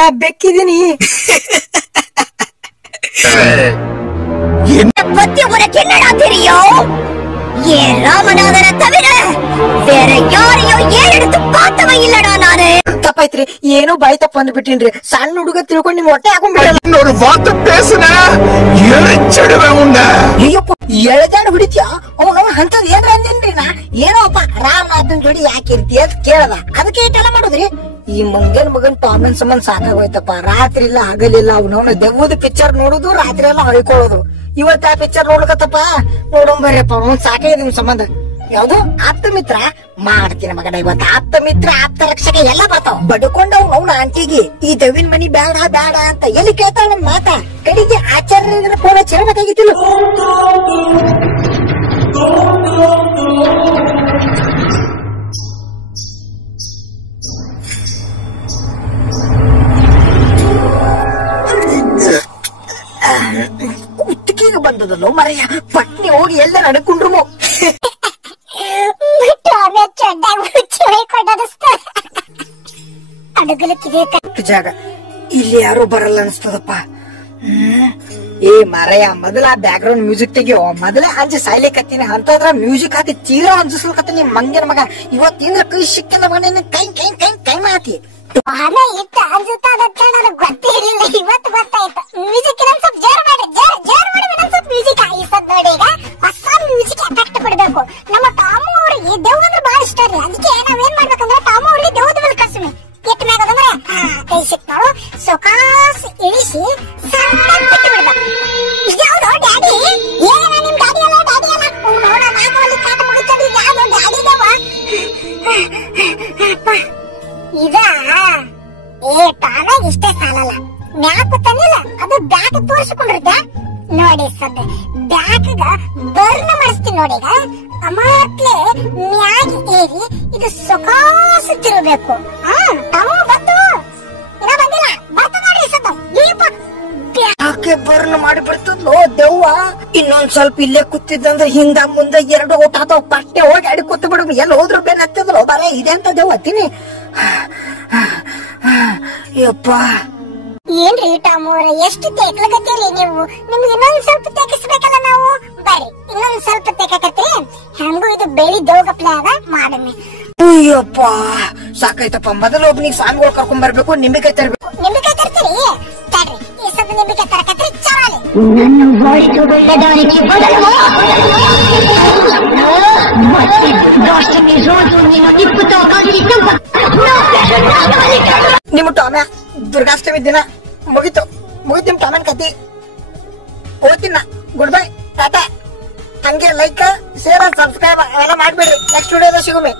ನಾ ಬೆಕ್ಕಿದೀನಿ. பத்தி உனக்கு என்னடா தெரியும்? ஏன் ராமநாதனை தவிர வேற யாரையும் ஏன் எடுத்து பார்த்தவன் இல்லடா நானு. ತಪ್ಪಾಯ್ತ್ರಿ, ಏನೋ ಬಾಯಿ ತಪ್ಪ ಅಂದ್ಬಿಟ್ಟಿನ್ರಿ. ಸಣ್ಣ ಹುಡುಗ ತಿಳ್ಕೊಂಡು ನಿಮ್ ಹೊಟ್ಟೆ ಹಾಕೊಂಡ್ಬಿಡಲ್ಲ. ஒரு வார்த்தை பேசுன ಎಳಚಡುವೆ ಉಂಡ. ಅಯ್ಯಪ್ಪ, ಎಳೆದಾಡ್ ಹೊಡಿತ್ಯಾ? ಅವನು ಅಂತದ್ ಏನ್ರ ಅಂದೇನ್ರಿ ನಾ? ಏನೋಪ್ಪ ರಾಮನಾಥನ್ ಜೋಡಿ ಯಾಕೆ ಇರ್ತಿ ಅಂತ ಕೇಳದ, ಅದಕ್ಕೆ ಇಟ್ಟೆಲ್ಲ ಮಾಡುದ್ರಿ. ಈ ಮಗನ್ ಟಾಮನ್ ಸಂಬಂಧ ಸಾಕಾಗೋಯ್ತಪ್ಪ. ರಾತ್ರಿ ಇಲ್ಲ ಹಗಲಿಲ್ಲ ಅವನವನ ದೆವ್ವದ ಪಿಕ್ಚರ್ ನೋಡುದು, ರಾತ್ರಿ ಎಲ್ಲ ಹೊಯ್ಕೊಳ್ಳೋದು. ಇವತ್ತ ಆ ಪಿಕ್ಚರ್ ನೋಡ್ಲಕತ್ತಪ್ಪ, ನೋಡೋಂಬರ್ರಿಪ್ಪ ಅವ್ನು ಸಾಕಾಗಿದೆ ನಿಮ್ ಸಂಬಂಧ. ಯಾವ್ದು ಆಪ್ತ ಮಿತ್ರ ಮಾಡ್ತೀನಿ ಮಗನ. ಇವತ್ತು ಆಪ್ತ ಮಿತ್ರ ಆಪ್ತ ರಕ್ಷಕ ಎಲ್ಲ ಬರ್ತಾವ. ಬಡ್ಕೊಂಡವ್ ಅವ್ನ ಆಂಟಿಗೆ ಈ ದೆವ್ವಿನ ಮನಿ ಬೇಡ ಬೇಡ ಅಂತ ಎಲ್ಲಿ ಕೇಳ್ತಾವ ನಮ್ ಮಾತ. ಕಡೆಗೆ ಆಚಾರ್ಯ ಫೋನ್ ಹಚ್ಚಿರಬೇಕಾಗಿತ್ತಿಲ್ಲ. ಕುತ್ತಿಗೆಗೆ ಬಂದದಲ್ಲೋ ಮರೆಯ, ಪಟ್ನಿ ಹೋಗಿ ಎಲ್ಲ ನಡ್ಕೊಂಡ್ರು. ಜಾಗ ಇಲ್ಲಿ ಯಾರು ಬರಲ್ಲ ಅನ್ಸ್ತದಪ್ಪ. ಏ ಮರೆಯ, ಮೊದಲ ಬ್ಯಾಕ್ ಗ್ರೌಂಡ್ ಮ್ಯೂಸಿಕ್ ತೆಗಿಯೋ. ಮೊದಲೇ ಅಂಜಿ ಸಾಯ್ಲಿಕತ್ತೀನಿ ಅಂತಂದ್ರ ಮ್ಯೂಸಿಕ್ ಹಾಕಿ ತೀರಾ ಅಂಜಿಸ್ಲಕತ್ತೀನಿ. ಮಂಗನ ಮಗ ಇವತ್ತಿಂದ್ರ ಕೈ ಸಿಕ್ಕಂದ ಮಗನ ಕೈ ಕೈ ಕೈ ಕೈ ಮಾತಿ ಮನೆ ಇಟ್ಟು ಅಂಜುತ್ತದ ನನಗೆ ಗೊತ್ತಿರಲಿಲ್ಲ, ಇವತ್ತು ಗೊತ್ತಾಯ್ತು. ಮ್ಯೂಸಿಕ್ ಇನ್ನೊಂದ್ ಸ್ವಲ್ಪ ಜೋರ್ ಮಾಡಿ ಇನ್ನೊಂದ್ ಸ್ವಲ್ಪ ಮ್ಯೂಸಿಕ್ ಆಯಿಸದ್ ನೋಡಿ. ಈಗ ಹೊಸ ಮ್ಯೂಸಿಕ್ ಎಫೆಕ್ಟ್ ಕೊಡ್ಬೇಕು. ನಮ್ಮ ಟಾಮು ಅವ್ರಿಗೆ ದೆವ್ವ ಅಂದ್ರೆ ಬಹಳ ಇಷ್ಟ ರೀ. ಅದಕ್ಕೆ ನಾವೇನ್ ಮಾಡ್ಬೇಕಂದ್ರೆ ಟಾಮು ಅವ್ರಿಗೆ ದೆವ್ವದ ಮೇಲೆ ಕರ್ಸಿಮಿ ಎಟ್ ಮ್ಯಾಗದಂದ್ರೆ ಕೈ ಸಿಕ್ ನೋಡು ಸೊಕಾಸ್ ಇಳಿಸಿ ಬಿಟ್ಟು ಬಿಡ್ಬೇಕು. ಇದ್ಯಾವ್ದು ಡ್ಯಾಡಿ? ಏನ ನಿಮ್ ಡ್ಯಾಡಿ ಅಲ್ಲ ನೋಡ ನಾಗವಲ್ಲಿ ಕಾಟ ಮುಗಿತಂದ್ರೆ ಯಾವ್ದು ಡ್ಯಾಡಿ ದೆವ್ವ ಇದ? ಏ ಟಾನಾಗ ಇಷ್ಟೇ ಸಾಲಲ್ಲ, ಮ್ಯಾಕ್ ತಂದಿಲ್ಲ ಅದು ಬ್ಯಾಕ್ ತೋರಿಸ್ಕೊಂಡಿರ್ತ ನೋಡಿ. ಸದ್ಯ ಬ್ಯಾಕ್ಗ ಬರ್ನ ಮಾಡಿಸ್ತೀನಿ ನೋಡಿ. ಈಗ ಅಮಾತ್ಲೆ ಮ್ಯಾಗ್ ಏರಿ ಇದು ಸೊಕಾಸ ತಿರುಗಬೇಕು. ಟಮು ಬಂತು, ಇನ್ನ ಬಂದಿಲ್ಲ, ಬರ್ತ ನೋಡ್ರಿ ಸದ್ದ. ಯಾಕೆ ಬರ್ನ್ ಮಾಡಿ ಬಿಡ್ತದ್ಲೋ ದೆವ್ವ. ಇನ್ನೊಂದ್ ಸ್ವಲ್ಪ ಇಲ್ಲೇ ಕೂತಿದ್ದಂದ್ರೆ ಹಿಂದ ಮುಂದ ಎರಡು ಊಟ ಅಥವಾ ಪಟ್ಟೆ ಹೋಗಿ ಅಡಿ ಕೂತ್ ಬಿಡ. ಎಲ್ಲ ಹೋದ್ರು ಬೇನ್ ಹತ್ತದ್ಲೋ ಬರ. ಇದೆ ಅಂತ ದೆವ್ವ ಹತ್ತೀನಿ. ಯಪ್ಪ ಏನ್ರಿ ಟಾಮೋರ, ಎಷ್ಟು ತೆಕ್ಲಕತ್ತೀರಿ ನೀವು? ನಿಮ್ಗೆ ಇನ್ನೊಂದ್ ಸ್ವಲ್ಪ ತೆಗಿಸ್ಬೇಕಲ್ಲ ನಾವು. ಬರ್ರಿ ಇನ್ನೊಂದ್ ಸ್ವಲ್ಪ ತೆಗಕತ್ತೀರಿ. ಹೆಂಗು ಇದು ಬೆಳಿ ದೇವಗಪ್ಲೆ ಅದ ಮಾಡಮ್ಮಿ. ಅಯ್ಯಪ್ಪ ಸಾಕಾಯ್ತಪ್ಪ. ಮೊದಲು ಒಬ್ಬನಿಗೆ ಸ್ವಾಮಿಗಳು ಕರ್ಕೊಂಡ್ ಬರ್ಬೇಕು, ನಿಂಬಿಕಾಯಿ ತರ್ಬೇಕು. ನಿಂಬಿಕಾಯಿ ತರ್ತೀರಿ? ತಡ್ರಿ ಈ ಸದ್ದ ನಿಂಬಿಕಾಯಿ ತರಕತ್ರಿ ಚಾಲಿ. ನನ್ನ ವಾಯ್ತು ಬೆಳೆದಾಣಿಕೆ ಬದಲು ನಿಮ್ಮ ಟಾಮ್ಯಾ ದುರ್ಗಾಷ್ಟಮಿ ದಿನ ಮುಗಿತು ನಿಮ್ ಟಾಮ್ಯಾನ್ ಕತಿ. ಓದ್ತೀನ. ಗುಡ್ ಬೈ, ಟಾಟಾ. ಹಂಗೆ ಲೈಕ್, ಶೇರ್, ಸಬ್ಸ್ಕ್ರೈಬ್ ಅವೆಲ್ಲ ಮಾಡ್ಬೇಡ್ರಿ. ನೆಕ್ಸ್ಟ್ ವಿಡಿಯೋದ ಸಿಗುಮೆ.